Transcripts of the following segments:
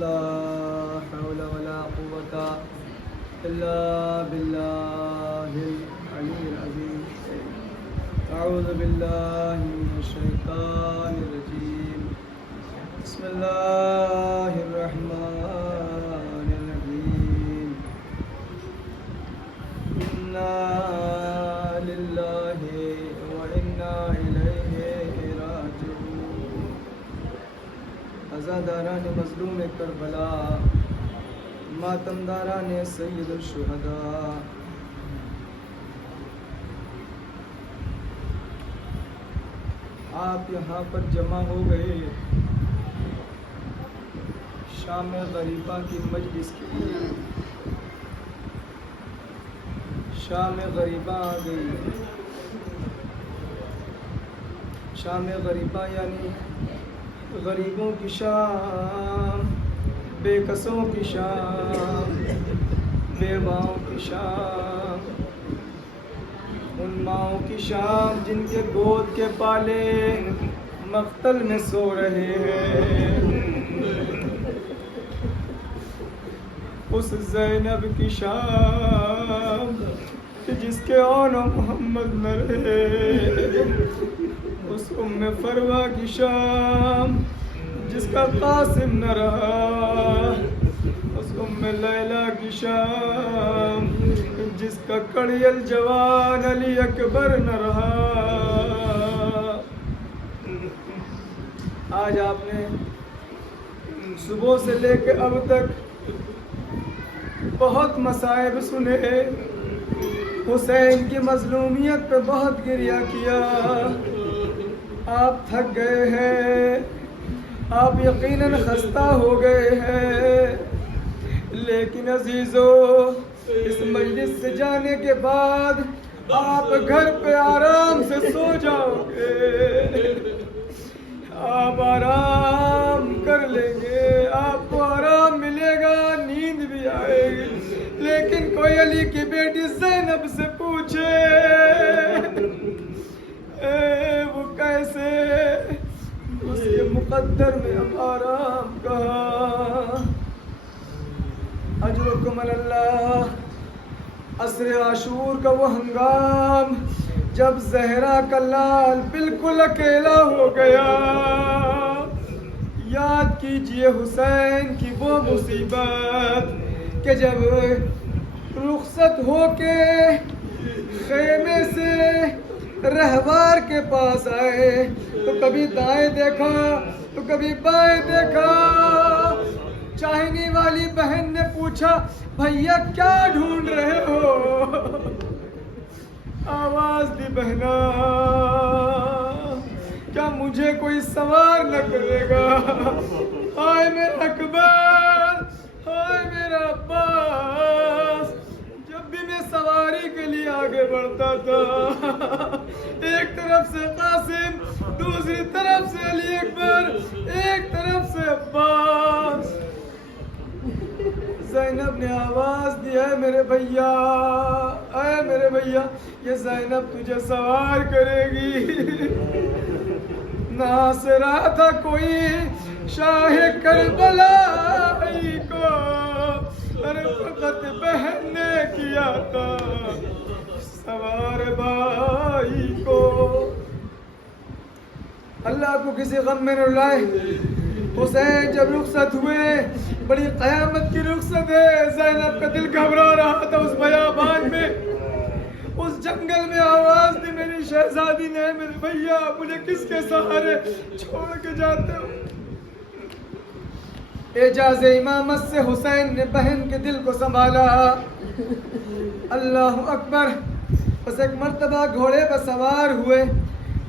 ला हौला वला कुव्वता इल्ला बिल्लाहिल अलील अज़ीम। अऊज़ु बिल्लाहि मिनश शैतानिर रजीम। बिस्मिल्लाहिर रहमानिर रहीम। इन्ना लिल्लाहि व इन्ना इलैहि राजिऊन। अज़ादारान मज़लूम करबला, मातमदारान सय्यदुल शुहदा, आप यहाँ पर जमा हो गए शाम गरीबा की मजलिस के लिए। शाम गरीबा आ गई। शाम गरीबा यानी गरीबों की शाम, बेकसों की शाम, बेवाओं की शाम, उन माओं की शाम जिनके गोद के पाले मख्तल में सो रहे हैं। उस ज़ैनब की शाम कि जिसके औनो मोहम्मद न रहे। उस उम्मे फरवा की शाम जिसका कासिम न रहा। उस उम्मे लैला की शाम जिसका कड़ियल जवान अली अकबर न रहा। आज आपने सुबह से लेकर अब तक बहुत मसाइब सुने। हुसैन की मजलूमियत पे बहुत गिरिया किया। आप थक गए हैं, आप यकीनन खस्ता हो गए हैं। लेकिन अजीजों, इस मजलिस से जाने के बाद आप घर पे आराम से सो जाओगे। आप आराम कर लेंगे, आपको आराम मिलेगा, नींद भी आएगी। लेकिन कोई अली की बेटी ज़ैनब से पूछे वो कैसे, उसके मुकद्दर में अब आराम कहा। अजरुकुम अल्लाह। असर आशूर का वो हंगाम जब ज़हरा का लाल बिल्कुल अकेला हो गया। याद कीजिए हुसैन की वो मुसीबत कि जब रुखसत होके खेमे से रहवार के पास आए तो कभी दाएं देखा तो कभी बाएं देखा। चाहने वाली बहन ने पूछा, भैया क्या ढूंढ रहे हो? आवाज दी, बहना क्या मुझे कोई सवार न करेगा? हाय मेरा अकबर, हाय मेरा अब्बास। जब भी मैं सवारी के लिए आगे बढ़ता था, एक तरफ से कासिम, दूसरी तरफ से अली अकबर, एक तरफ से अब्बास। ज़ैनब ने आवाज दी, है मेरे भैया, है मेरे भैया, ये ज़ैनब तुझे सवार करेगी। नाच रहा था कोई शाह करबला को, अरे फकत बहन ने किया था सवार भाई को। अल्लाह को किसी गम में न रुलाए। हुसैन जब रुखसत हुए, बड़ी क़यामत की रुखसत है। ज़ैनब का दिल घबरा रहा था उस बयाबान में, उस जंगल में। आवाज दी, मेरी शहजादी ने, मेरे भैया मुझे किसके सहारे छोड़ के जाते हो? एजाज़ इमामत से हुसैन ने बहन के दिल को संभाला। अल्लाह अकबर। बस एक मर्तबा घोड़े पर सवार हुए,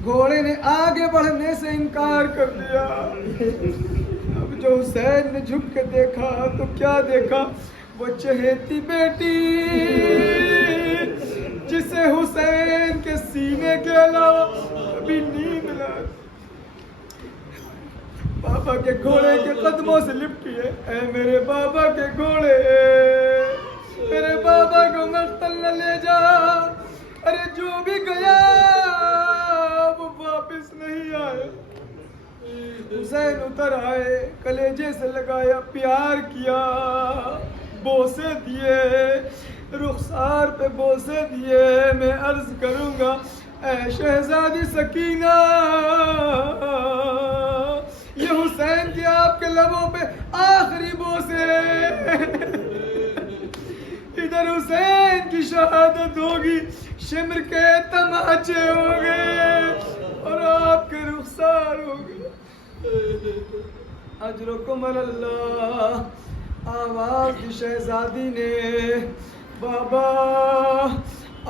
घोड़े ने आगे बढ़ने से इनकार कर दिया। अब जो हुसैन ने झुक के देखा तो क्या देखा? वो चहेती बेटी जिसे हुसैन के सीने के अलावा अभी नींद ना। बाबा के घोड़े के कदमों से लिपटी है। ऐ मेरे बाबा के घोड़े, मेरे बाबा को मख्तल न ले जा। अरे जो भी गया वो वापस नहीं आया। हुसैन उतर आए, कलेजे से लगाया, प्यार किया, बोसे दिए, रुखसार पे बोसे दिए। मैं अर्ज करूंगा, ऐ शहजादी सकीना, ये हुसैन के आपके लबों पे आखिरी बोसे। इधर हुसैन की शहादत होगी, शिमर के तमाचे होंगे और आपके रुखसार होंगे। अजरुकुम अल्लाह। आवाज दी शहजादी ने, बाबा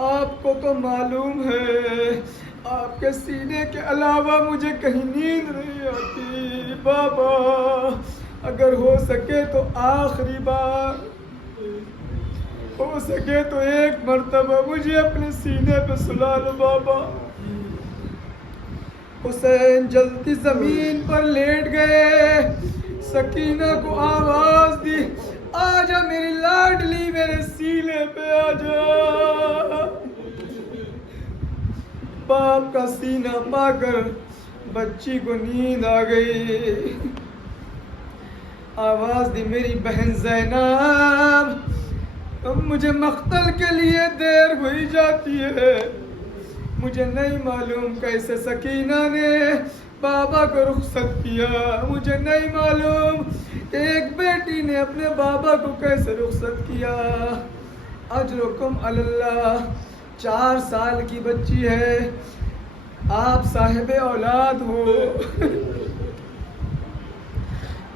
आपको तो मालूम है आपके सीने के अलावा मुझे कहीं नींद नहीं आती। बाबा अगर हो सके तो आखिरी बार, हो सके तो एक मर्तबा मुझे अपने सीने पे सुला लो बाबा। हुसैन जल्दी जमीन पर लेट गए, सकीना को आवाज दी, आजा मेरी लाडली, मेरे सीने पे आजा। बाप का सीना पाकर बच्ची को नींद आ गई। आवाज दी, मेरी बहन ज़ैनब, अब मुझे मख्तल के लिए देर हुई जाती है। मुझे नहीं मालूम कैसे सकीना ने बाबा को रुखसत किया। मुझे नहीं मालूम एक बेटी ने अपने बाबा को कैसे रुखसत किया। अजरुकुम अल्लाह। 4 साल की बच्ची है, आप साहिब औलाद हो,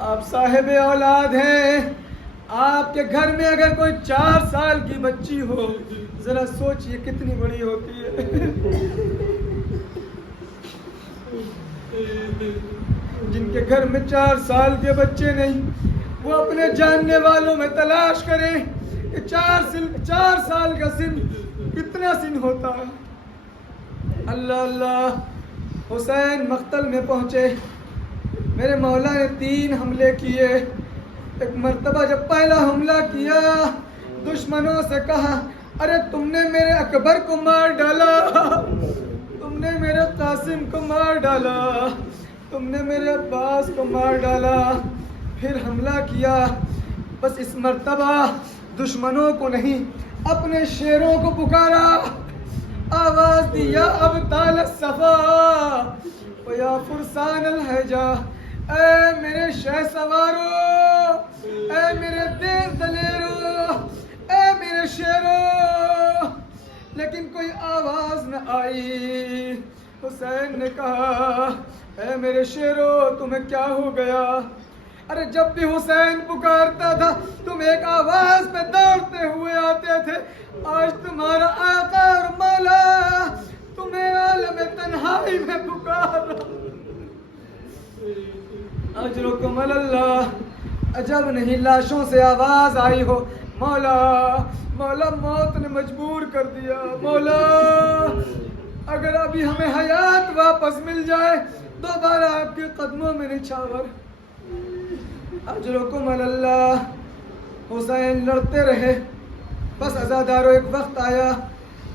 आप साहिब औलाद हैं। आपके घर में अगर कोई 4 साल की बच्ची हो, जरा सोचिए कितनी बड़ी होती है। जिनके घर में 4 साल के बच्चे नहीं, वो अपने जानने वालों में तलाश करें कि 4 साल का सिन कितना सिन होता है। अल्लाह अल्लाह। हुसैन मख्तल में पहुंचे। मेरे मौला ने 3 हमले किए। एक मर्तबा जब पहला हमला किया, दुश्मनों से कहा, अरे तुमने मेरे अकबर को मार डाला, तुमने मेरे कासिम को मार डाला, तुमने मेरे अब्बास को मार डाला। फिर हमला किया। बस इस मर्तबा दुश्मनों को नहीं, अपने शेरों को पुकारा, आवाज दिया, अब ताल सफा या फुरसान अल हैजा, ऐ मेरे शह सवारों, ऐ मेरे देर दलेरों, ऐ मेरे शेरों। लेकिन कोई आवाज न आई। हुसैन ने कहा, ऐ मेरे शेरों, तुम्हें क्या हो गया? अरे जब भी हुसैन पुकारता था तुम एक आवाज पे दौड़ते हुए आते थे। आज तुम्हारा आका और मौला तुम्हें आलम तन्हाई में पुकार। अजरुकुम अल्लाह। अजब नहीं लाशों से आवाज आई हो, मौला मौला मौत ने मजबूर कर दिया। मौला अगर अभी हमें हयात वापस मिल जाए, दोबारा आपके कदमों में निछावर। अजरुकुम अल्लाह। हुसैन लड़ते रहे। बस अज़ादारों, एक वक्त आया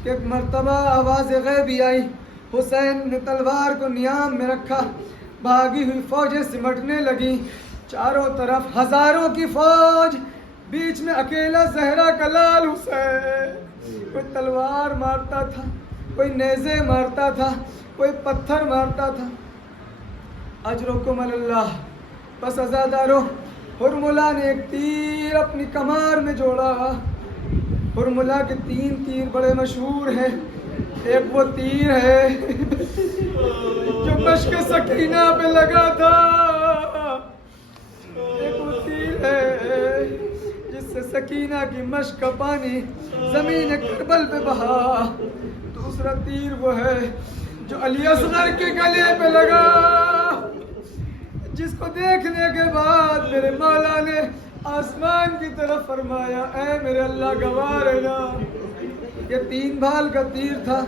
कि एक मर्तबा आवाज़ गैबी आई। हुसैन ने तलवार को नियाम में रखा। भागी हुई फौजें सिमटने लगी। चारों तरफ हजारों की फौज, बीच में अकेला ज़हरा का लाल हुसैन। कोई तलवार मारता था, कोई नेज़े मारता था, कोई पत्थर मारता था। अजरुकुम अल्लाह। बस अज़ादारों, हुरमुला ने एक तीर अपनी कमार में जोड़ा। हुरमुला के 3 तीर बड़े मशहूर हैं। एक वो तीर है जो मश्क सकीना पे लगा था, एक वो तीर है जिससे सकीना की मश्क का पानी जमीन करबल पे बहा। दूसरा तीर वो है जो अली असगर के गले पे लगा, जिसको देखने के बाद मेरे मौला ने आसमान की तरफ फरमाया, ऐ मेरे अल्लाह गवाह रहना। ये 3 भाल का तीर था।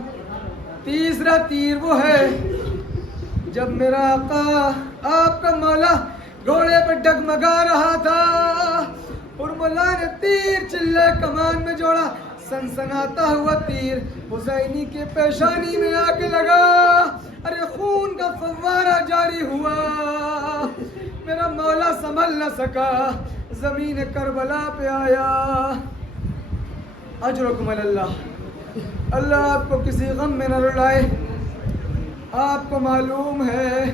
तीसरा तीर वो है जब मेरा आका, आपका मौला घोड़े पे डगमगा रहा था। उर्मिला ने तीर चिल्ले कमान में जोड़ा। सनसनाता हुआ तीर हुसैनी के पेशानी में आके लगा। अरे खून का फव्वारा जारी हुआ। मेरा मौला संभल न सका, जमीन करबला पे आया। अजरुकुम अल्लाह। अल्लाह आपको किसी गम में न रुलाए। आपको मालूम है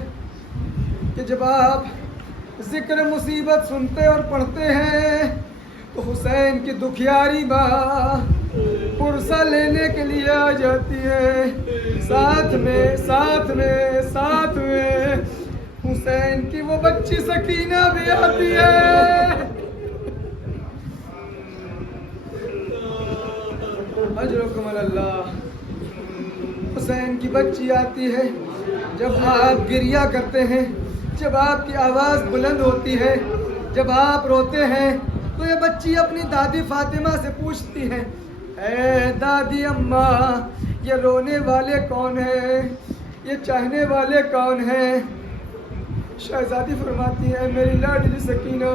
कि जब आप जिक्र मुसीबत सुनते और पढ़ते हैं तो हुसैन की दुखियारी माँ पुरसा लेने के लिए आ जाती है। साथ में हुसैन की वो बच्ची सकीना भी आती है। अजरुकुम अल्लाह। हुसैन की बच्ची आती है। जब आप गिरिया करते हैं, जब आपकी आवाज़ बुलंद होती है, जब आप रोते हैं, तो ये बच्ची अपनी दादी फातिमा से पूछती है, ऐ दादी अम्मा, ये रोने वाले कौन हैं? ये चाहने वाले कौन हैं? शहजादी फरमाती है, मेरी लाडली सकीना,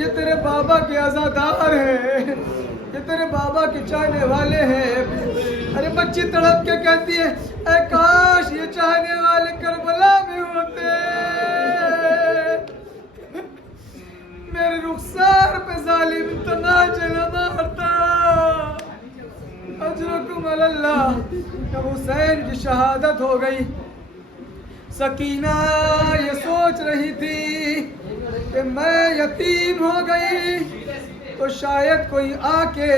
ये तेरे बाबा के आज़ादार हैं, ये तेरे बाबा के चाहने वाले हैं। अरे बच्ची तड़प के कहती है, ऐ काश ये चाहने वाले करबला में होते, मेरे रुखसार पे जालिम तमाचे न मारता। अजरुकुम अल्लाह। जब हुसैन की शहादत हो गई, सकीना ये सोच रही थी कि मैं यतीम हो गई तो शायद कोई आके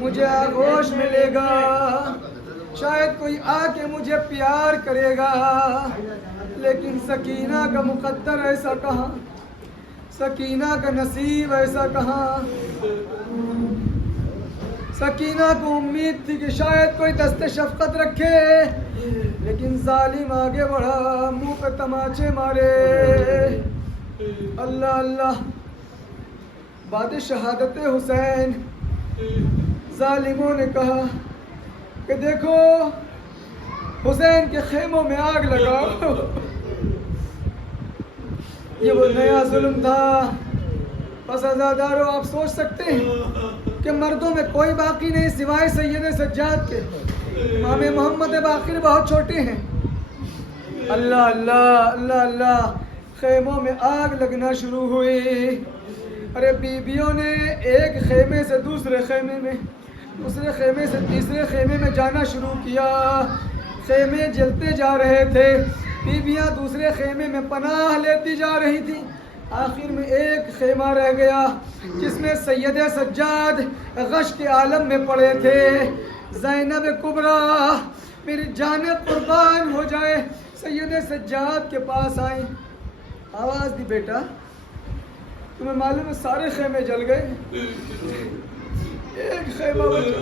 मुझे आगोश मिलेगा, शायद कोई आके मुझे प्यार करेगा। लेकिन सकीना का मुकद्दर ऐसा कहाँ, सकीना का नसीब ऐसा कहाँ। सकीना को उम्मीद थी कि शायद कोई दस्ते शफकत रखे, लेकिन जालिम आगे बढ़ा, मुंह पे तमाचे मारे। अल्लाह अल्लाह। बाद शहादत हुसैन जालिमों ने कहा कि देखो हुसैन के खेमों में आग लगाओ। ये वो नया जुल्म था। बस अज़ादारों, आप सोच सकते हैं कि मर्दों में कोई बाकी नहीं सिवाय सैयद सज्जाद के। इमाम मोहम्मद बाकिर बहुत छोटे हैं। अल्लाह अल्लाह अल्लाह अल्लाह। खेमों में आग लगना शुरू हुई। अरे बीबियों ने एक खेमे से दूसरे खेमे में, दूसरे खेमे से तीसरे खेमे में जाना शुरू किया। खेमे जलते जा रहे थे, बीबियां दूसरे खेमे में पनाह लेती जा रही थी। आखिर में एक खेमा रह गया जिसमें सैयद सज्जाद गश के आलम में पड़े थे। ज़ैनब कुबरा मेरी जान कुर्बान हो जाए, सैयद सज्जाद के पास आई। आवाज़ दी, बेटा तुम्हें मालूम है सारे खेमे जल गए, एक खेमा बचा,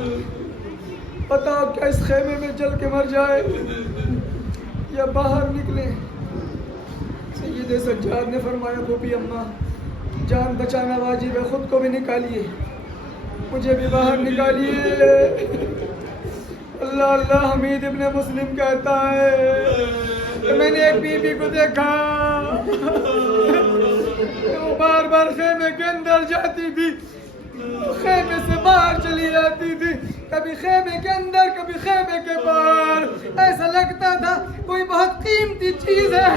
बताओ क्या इस खेमे में जल के मर जाए या बाहर निकले? सैयद सज्जाद ने फरमाया, गोपी अम्मा जान बचाना वाजिब है, खुद को भी निकालिए, मुझे भी बाहर निकालिए। अल्लाह अल्लाह। हमीद इब्ने मुस्लिम कहता है कि मैंने एक बीबी को देखा, वो बार बार खेमे के अंदर जाती थी, खेमे से बाहर चली जाती थी, कभी खेमे के अंदर कभी खेमे के बाहर। ऐसा लगता था कोई बहुत कीमती चीज है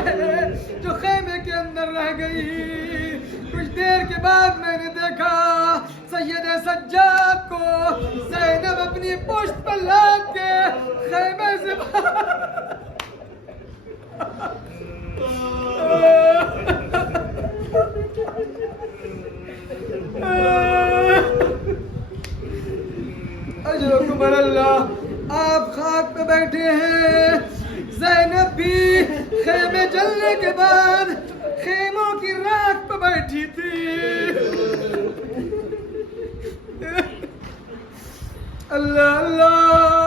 जो खेमे के अंदर रह गई। कुछ देर के बाद मैंने देखा सैयद सज्जाद को ज़ैनब अपनी पुश्त पर लाद के खेमे से अजरुकुम अल्लाह। आप खाक पे बैठे हैं, ज़ैनब भी खेमे जलने के बाद खेमों की राख पे बैठी थी। अल्लाह अल्लाह।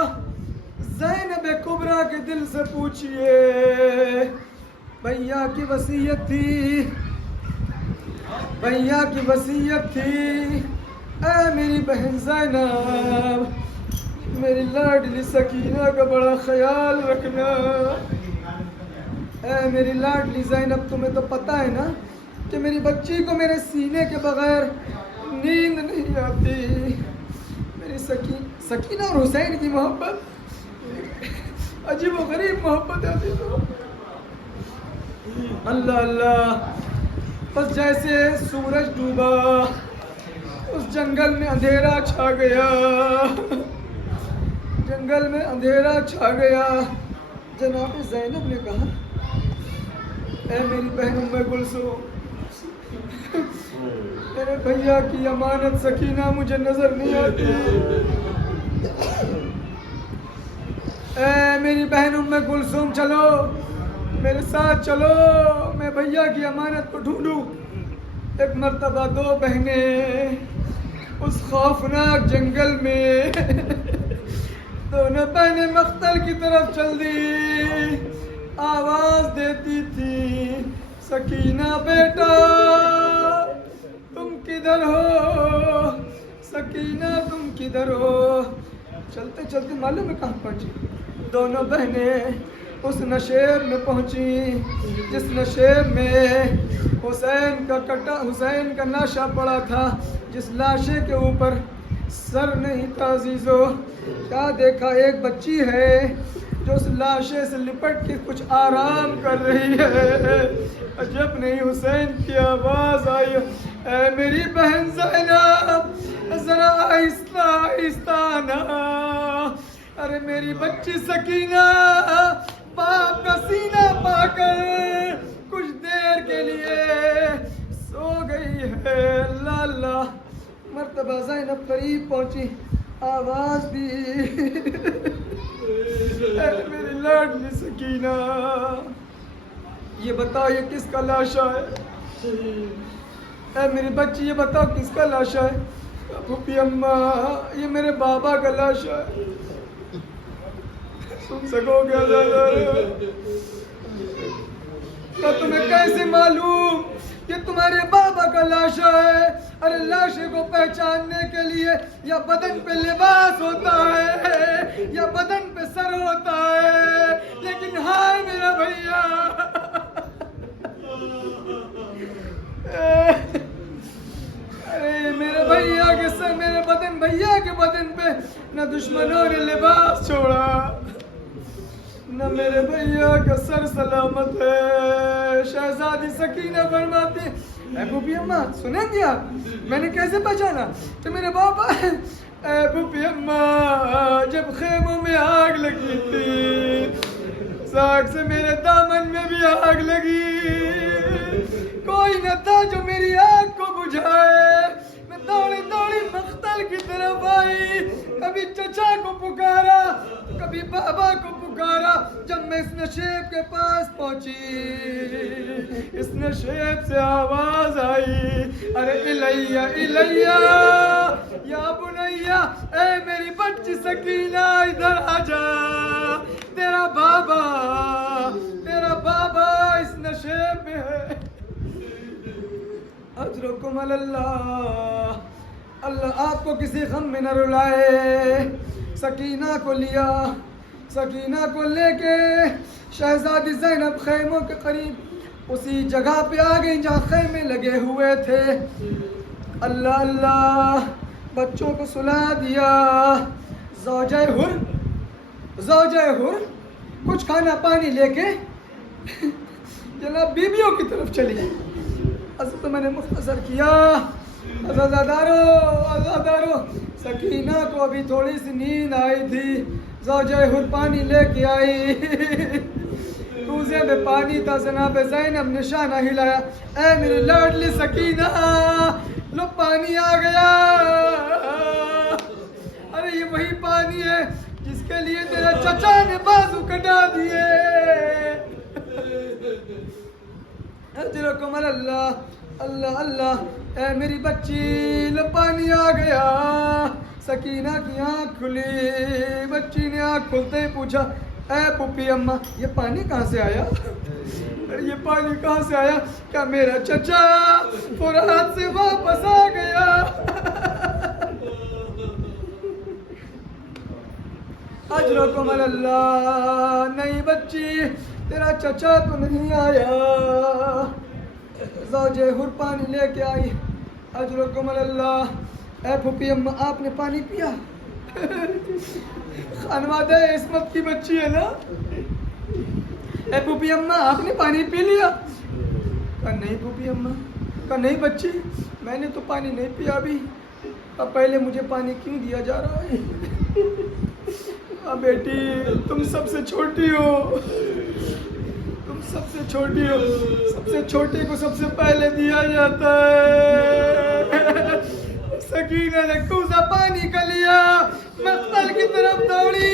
ज़ैनब कुबरा के दिल से पूछिए, भैया की वसीयत थी, भैया की वसीयत थी, ऐ मेरी बहन ज़ैनब, मेरी लाडली सकीना का बड़ा ख्याल रखना। ऐ मेरी लाडली ज़ैनब, तुम्हें तो पता है ना कि मेरी बच्ची को मेरे सीने के बगैर नींद नहीं आती। मेरी सकीना और हुसैन की मोहब्बत अजीब व गरीब मोहब्बत आती। तो अल्लाह अल्लाह, बस जैसे सूरज डूबा उस जंगल में अंधेरा छा गया, जंगल में अंधेरा छा गया। जनाब ज़ैनब ने कहा, ऐ मेरी बहन उम्मे कुलसूम, मेरे भैया की अमानत सकीना मुझे नजर नहीं आती। ऐ मेरी बहन उम्मे कुलसूम, चलो मेरे साथ चलो, मैं भैया की अमानत को ढूंढूं। एक मर्तबा दो बहनें उस खौफनाक जंगल में दोनों बहनें मख्तल की तरफ चल दी। आवाज देती थी, सकीना बेटा तुम किधर हो, सकीना तुम किधर हो। चलते चलते मालूम है कहाँ पहुंची? दोनों बहनें उस नशेब में पहुंची जिस नशेब में हुसैन का लाशा पड़ा था, जिस लाशे के ऊपर सर नहीं था। अजीजो, क्या देखा? एक बच्ची है जो उस लाशे से लिपट के कुछ आराम कर रही है। अजब नहीं, हुसैन की आवाज आई, ऐ मेरी बहन ज़ैनब जरा आहिस्ता आहिस्ता ना। अरे मेरी बच्ची सकीना बाप का सीना पाकर कुछ देर के लिए सो गई है। लाला मर्तबा ज़ैनब करीब पहुंची, आवाज दी, मेरी लाडली सकीना, ये बताओ ये किसका लाशा है? ऐ मेरी बच्ची ये बताओ किसका लाशा है? फूफी अम्मा, ये मेरे बाबा का लाशा है। सुन सकोगे तो तुम्हें कैसे मालूम कि तुम्हारे बाबा का लाशा है? अरे लाशे को पहचानने के लिए या बदन पे लिबास होता है या बदन पे सर होता है। लेकिन हाय मेरा भैया, अरे मेरे भैया के सर, मेरे बदन, भैया के बदन पे न दुश्मनों ने लिबास छोड़ा, न मेरे भैया का सर सलामत है। शहजादी सकीना फरमाती, फूफी अम्मा सुनेंगी आप, मैंने कैसे पहचाना तो मेरे बाबा? फूफी अम्मा, जब खेमों में आग लगी थी, साग से मेरे दामन में भी आग लगी, कोई न था जो मेरी आग को बुझाए। मैं दौड़ी दौड़ी मख्तल की तरफ आई, कभी चचा को पुकारा, कभी बाबा को पुकारा। जब मैं इस नशेब के पास पहुंची, इस नशेब से आवाज आई, अरे इलैया इलैया या बुनैया, ए मेरी बच्ची सकीना इधर आ जा, तेरा बाबा इस नशेब में है। अजरुकुम अल्लाह, अल्लाह आपको किसी गम में न रुलाए। सकीना को लिया, सकीना को लेके शहजादी ज़ैनब खैमों के करीब उसी जगह पे आ गई जहाँ खैमे लगे हुए थे। अल्लाह अल्लाह, बच्चों को सुला दिया। ज़ौजे हुर कुछ खाना पानी लेके जनाब बीबियों की तरफ चली। असल तो मैंने मुख्तसर किया। अज़ादारो, सकीना को अभी थोड़ी सी नींद आई थी। ज़ौजे हुर पानी लेके आई, कूज़े में पानी था। जनाब ज़ैनब ने शाना हिलाया, ऐ मेरी लाडली सकीना लो पानी आ गया। अरे ये वही पानी है जिसके लिए तेरे चचा ने बाजू कटा दिए। अजरकुम अल्लाह, अल्लाह अल्लाह, ऐ मेरी बच्ची लो पानी आ गया। सकीना की आँख खुली, बच्ची ने आँख खुलते ही पूछा, ऐ पुप्पी अम्मा ये पानी कहाँ से आया? ये पानी कहाँ से आया? क्या मेरा चचा फुरात से वापस आ गया? अजरकुम अल्लाह, नहीं बच्ची तेरा चचा तो नहीं आया। ज़ौजे हुर पानी लेके आई। अजरुकुम अल्लाह। ए फूफी अम्मा आपने पानी पिया? खानवादा इस्मत की बच्ची है ना। ए फूफी अम्मा आपने पानी पी लिया? कहा नहीं फूफी अम्मा। कहा नहीं बच्ची मैंने तो पानी नहीं पिया अभी। अब पहले मुझे पानी क्यों दिया जा रहा है? अब बेटी तुम सबसे छोटी हो, तुम सबसे छोटी हो, सबसे छोटे को सबसे पहले दिया जाता है। सकीना ने कूजा पानी का लिया, मख्तल की तरफ दौड़ी।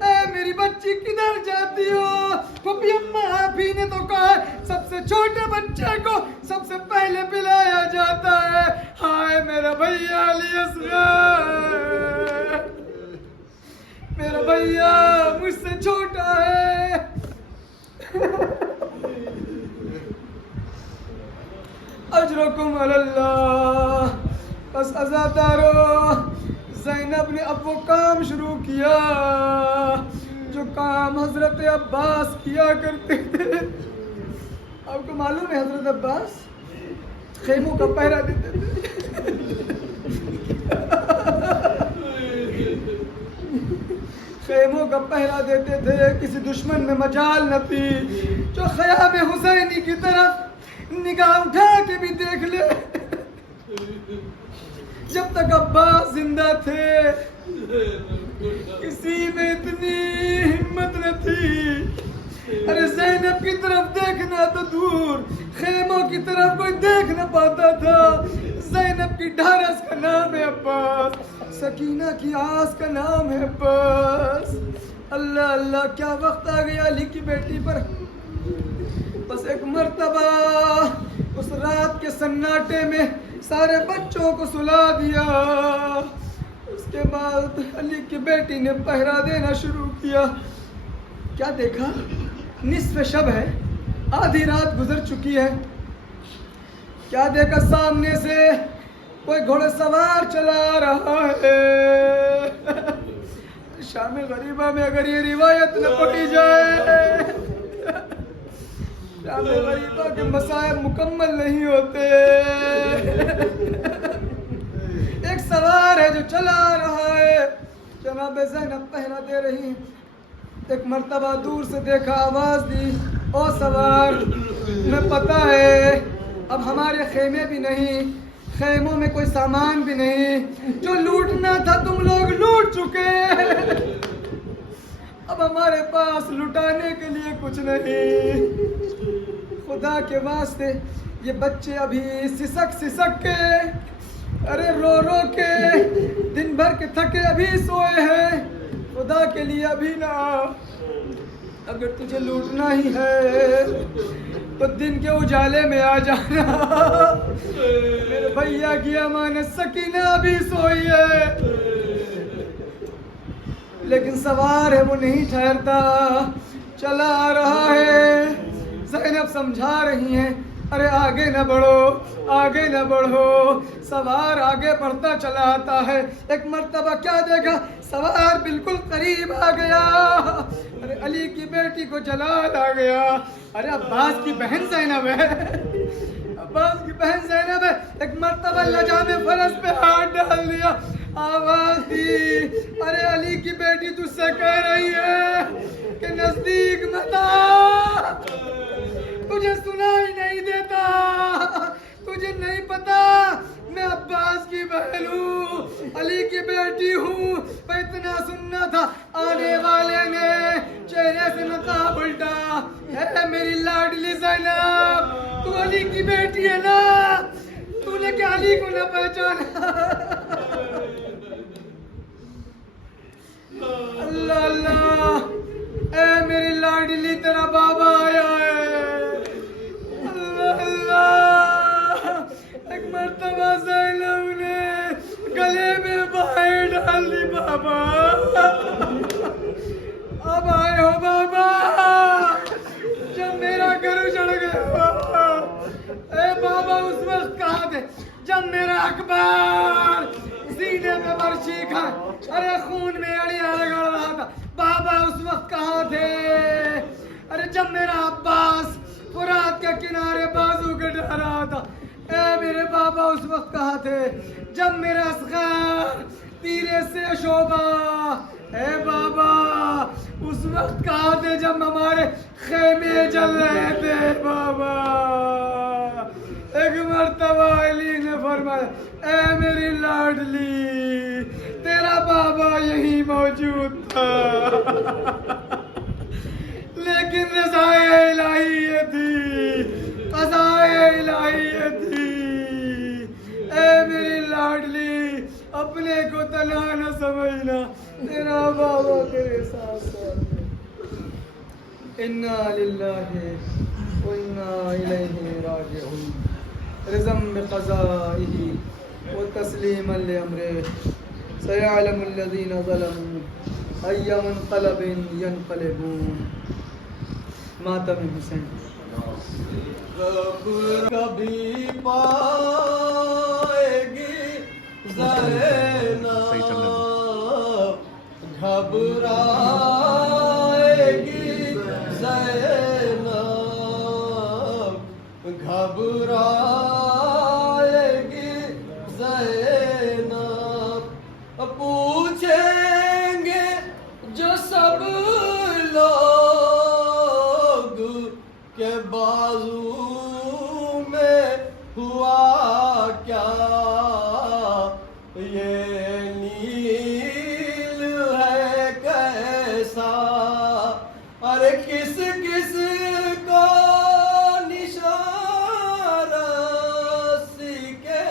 ए मेरी बच्ची किधर जाती हो? फूफी अम्मा आप ही ने तो कहा सबसे छोटे बच्चे को सबसे पहले पिलाया जाता है। हाय मेरा भैया अली असगर, मेरा भैया मुझसे छोटा है। अजरुकुम अल्लाह। बस अज़ादारो ज़ैनब ने अब वो काम शुरू किया जो काम हजरत अब्बास किया करते थे। आपको मालूम है हजरत अब्बास खेमों का पहरा देते थे। खेमों का पहरा देते थे। किसी दुश्मन में मजाल न थी जो ख़याम हुसैनी की तरफ निगाह उठा के भी देख ले। जब तक अब्बास जिंदा थे किसी में इतनी हिम्मत न थी। अरे ज़ैनब की तरफ देखना तो दूर, खेमों की तरफ कोई देख न पाता था। ज़ैनब की ढारस का नाम है अब्बास, सकीना की आस का नाम है अब्बास। अल्लाह अल्लाह क्या वक्त आ गया अली की बेटी पर। बस एक मर्तबा उस रात के सन्नाटे में सारे बच्चों को सुला दिया। उसके बाद अली की बेटी ने पहरा देना शुरू किया। क्या देखा? निस्फ शब है, आधी रात गुजर चुकी है। क्या देखा? सामने से कोई घोड़सवार चला रहा है। शाम गरीबा में अगर ये रिवायत न पढ़ी जाए, शाम गरीबा के मसाइब मुकम्मल नहीं होते। एक सवार है जो चला रहा है, जनाब ज़ैनब पहरा दे रही। एक मर्तबा दूर से देखा, आवाज दी, ओ सवार मैं पता है अब हमारे खेमे भी नहीं, खेमों में कोई सामान भी नहीं, जो लूटना था तुम लोग लूट चुके। अब हमारे पास लुटाने के लिए कुछ नहीं। खुदा के वास्ते ये बच्चे अभी सिसक सिसक के, अरे रो रो के, दिन भर के थके अभी सोए हैं। खुदा के लिए अभी ना, अगर तुझे लूटना ही है तो दिन के उजाले में आ जाना। मेरे भैया की अमानत सकीना अभी सोई है। लेकिन सवार है वो नहीं ठहरता, चला आ रहा है। ज़ैनब समझा रही हैं, अरे आगे न बढ़ो, आगे न बढ़ो। सवार आगे बढ़ता चला आता है। एक मर्तबा क्या देखा? सवार बिल्कुल करीब आ गया। अरे अली की बेटी को जलाल आ गया। अरे अब्बास की बहन ज़ैनब है, अब्बास की बहन ज़ैनब है। एक मर्तबा लजामे फरस पे हाथ डाल दिया, आवाज दी, अरे अली की बेटी तुझसे कह रही है कि नजदीक मत आ। तुझे सुनाई नहीं देता, तुझे नहीं पता मैं अब्बास की बहन हूँ, अली की बेटी हूँ। मैं इतना सुनना था, आने वाले ने चेहरे से नकाब उल्टा। है मेरी लाडली ज़ैनब, तू अली की बेटी है ना? तूने क्या अली को न पहचाना? अल्लाह अल्लाह, ए मेरी लाडली तेरा बाबा आया है। अल्लाह अल्लाह, एक मर्तबा ज़ैनब ने गले में बाहें डाल दी। बाबा अब आए हो बाबा, जब मेरा घर उजड़ गया। ए बाबा उस वक्त कहाँ थे जब मेरा अखबार सीने में बर्छी खा, अरे खून में अड़िया रगड़ रहा था? बाबा उस वक्त कहाँ थे? अरे जब मेरा अब्बास फुरात के किनारे बाजू के डरा रहा था, ए मेरे बाबा उस वक्त कहाँ थे जब मेरा असगर तीरे से शोभा, ए बाबा उस वक्त कहाँ थे जब हमारे खेमे जल रहे थे बाबा। एक मर्तबा अली ने फरमाया, ए मेरी लाडली तेरा बाबा यही मौजूद था लेकिन रज़ाए इलाही ये थी, क़ज़ाए इलाही ये थी। ए मेरी लाडली अपने को तन्हा न समझना, तेरा बाबा तेरे साथ साथ। इन्ना लिल्लाहि व इन्ना इलैहि राजिऊन। रिज़म बिक़ज़ाइही व तस्लीमन लिअम्रिही सयअलमुल लज़ीना ज़लमू अय्या मुनक़लबिन यनक़लिबून। मातम हुसैन। कभी पाएगी ज़ैनब, घबराएगी ज़ैनब, घबराएगी ज़ैनब। पूछेंगे जो सब लोग के बाजू में हुआ क्या, ये नील है कैसा। अरे किस किस को निशारसी के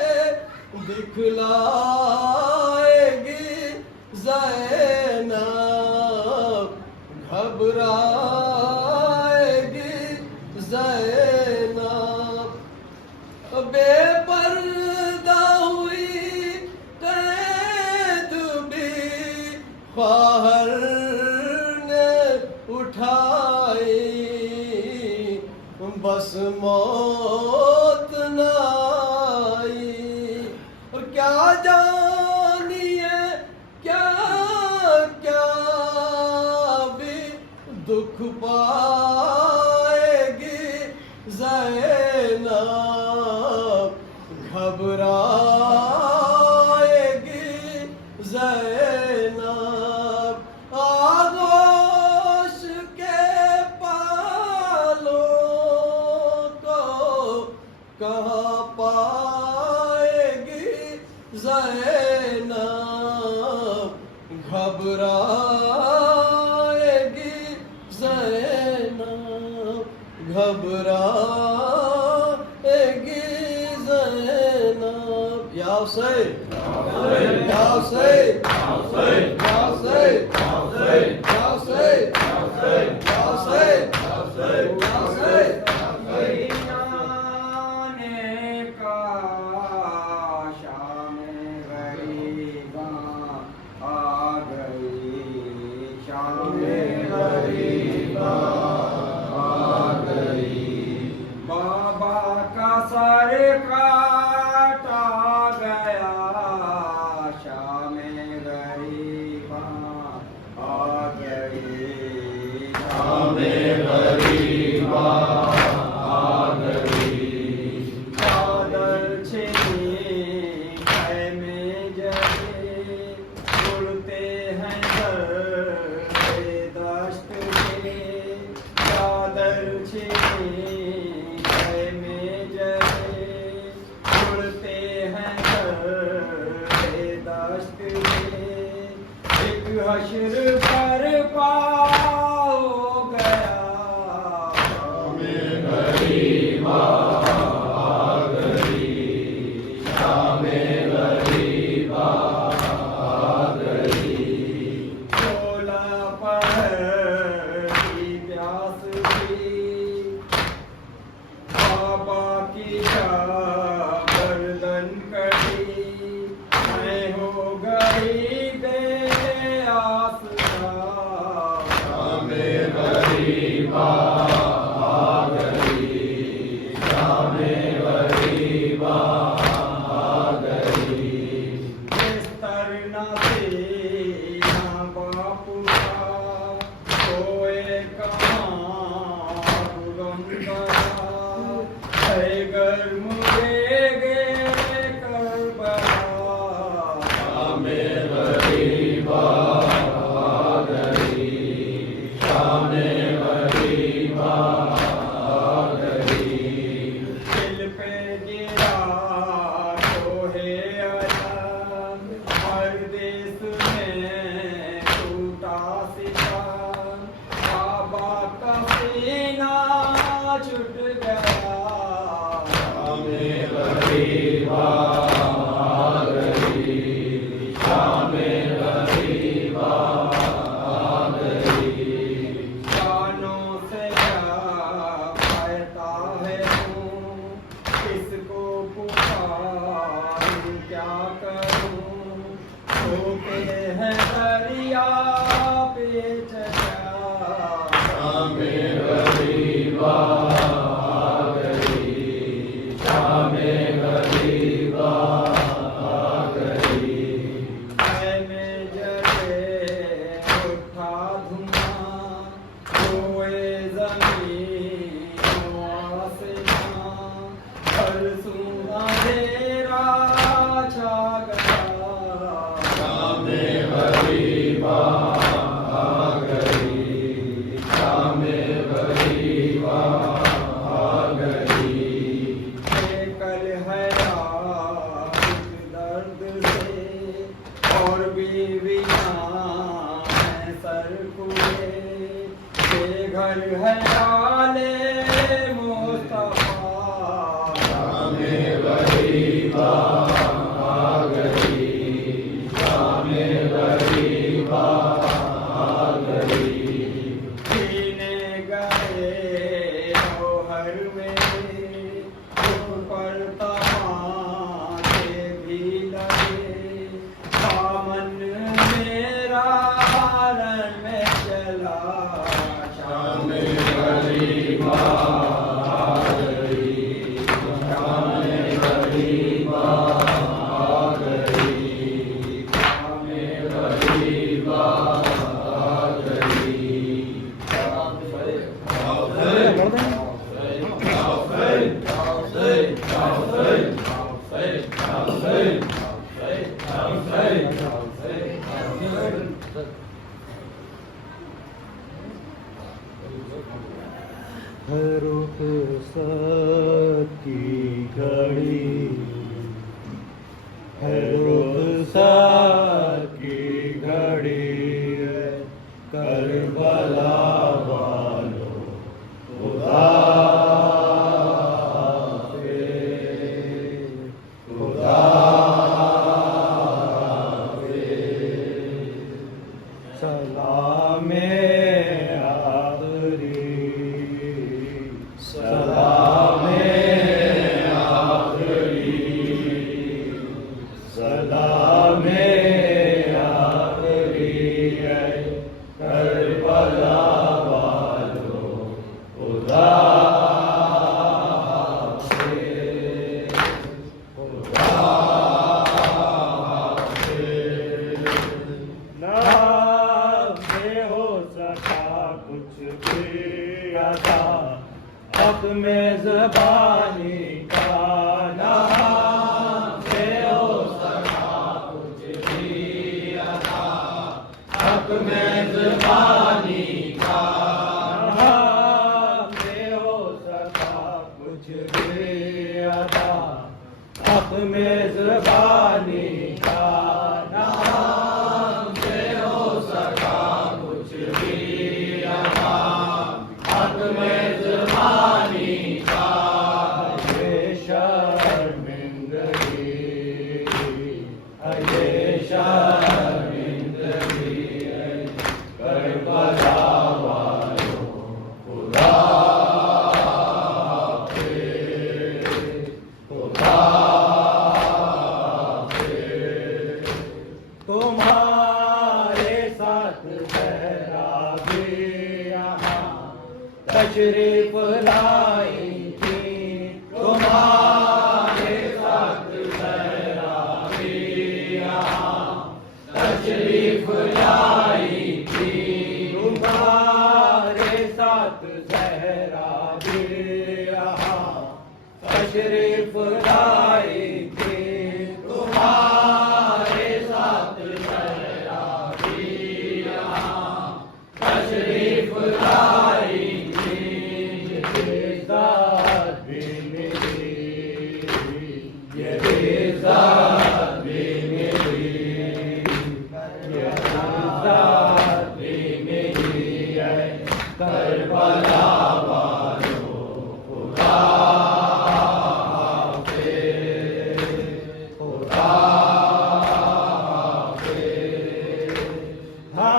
दिखलाएगी ज़ैनब, घबराएगी ज़ैनब। बेपर्दा हुई कैद भी ख्वाहर ने उठाई, बस मौत न आई। और क्या जानिए क्या क्या भी दुख पाएगी ज़ैनब, घबराएगी ज़ैनब। आगोश के पालों को कहाँ पाएगी ज़ैनब, घबराएगी ज़ैनब, घबराएगी ज़ैनब। या हुसैन, या हुसैन, या हुसैन, या हुसैन, या हुसैन, या हुसैन, या हुसैन, या हुसैन। तशरीफ लाएंगे तुम्हारे साथ जरा भी यहाँ तशरीफ लाएंगे ये ज़ात भी मेरी ये ज़ात भी मेरी ये ज़ात भी मेरी है करबला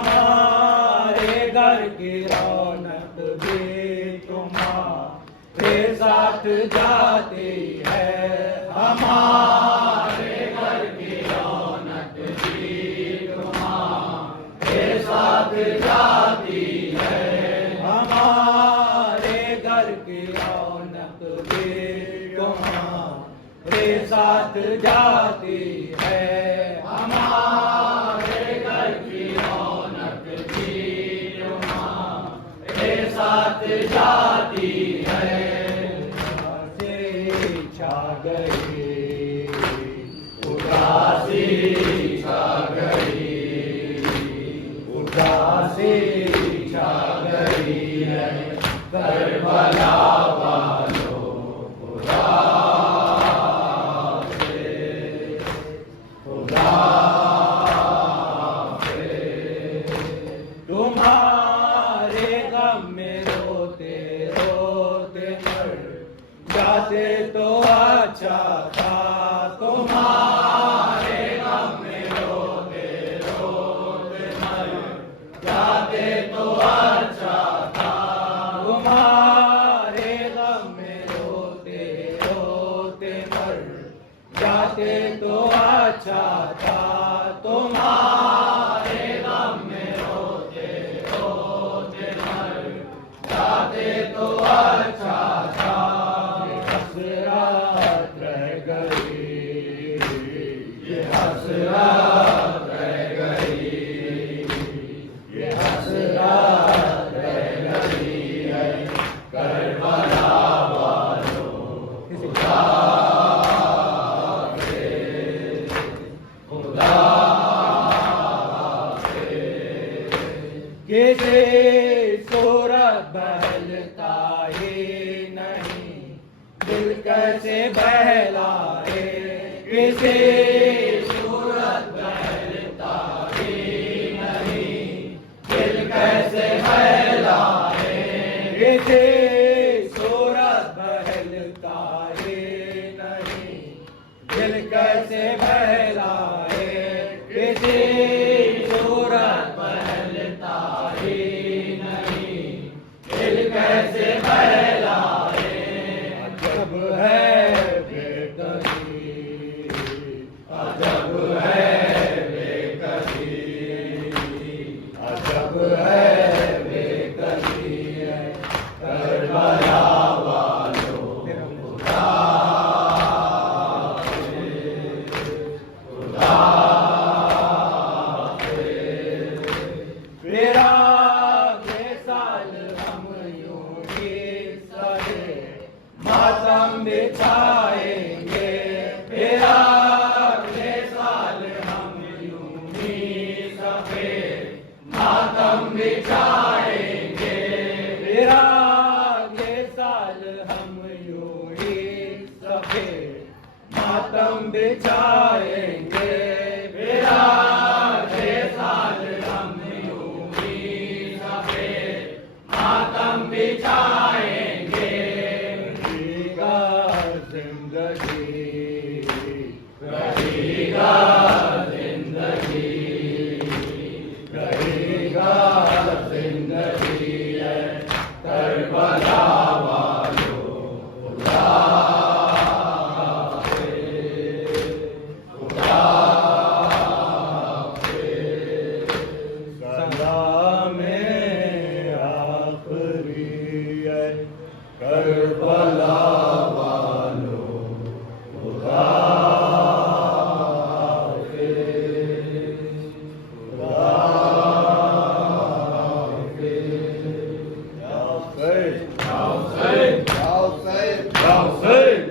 हमारे घर की रौनक भी तुम्हारे साथ जाती है हमारे घर की रौनक भी तुम्हारे साथ जाती है हमारे घर की रौनक भी तुम्हारे साथ जाती है हमारे घर की रौनक भी तुम्हारे साथ जाती है छा गई उदासी छा गई उदासी छा गई है करबला वालों खुदा तुम्हारे गम में रोते रोते मर जाते तो अच्छा था तुम्हारे गम में रोते रोते मर जाते तो अच्छा था तुम्हारे गम में रोते रोते मर जाते तो अच्छा था तुम्हारे गम में रोते रोते मर जाते तो अच्छा था हसरत रह गई ये हसरत रह गई ये हसरत रह गई है करबला वालों खुदा किसी सूरत बहलता ही नहीं दिल कैसे बहलाए किसी सूरत बहलता ही नहीं दिल कैसे बहलाए किसी सूरत बहलता ही नहीं दिल कैसे बहलाए किसी सूरत बहलता ही नहीं दिल कैसे बहलाए अजब है बेकसी अजब है बेकसी अजब है बेकसी है करबला वालों खुदा मेरा ये साल हम यूं ही सहे मातम बिछाएंगे मेरा ये साल हम यूं ही सहे मातम बिछाएंगे मेरा ये साल हम यूं ही सहे मातम बिछाएंगे मेरा ये साल हम यूं ही सहे मातम बिछाएंगे रहेगा जिंदगी रहेगा जिंदगी रहेगा जिंदगी है करबला वालों खुदा करबला वालों खुदा Now say,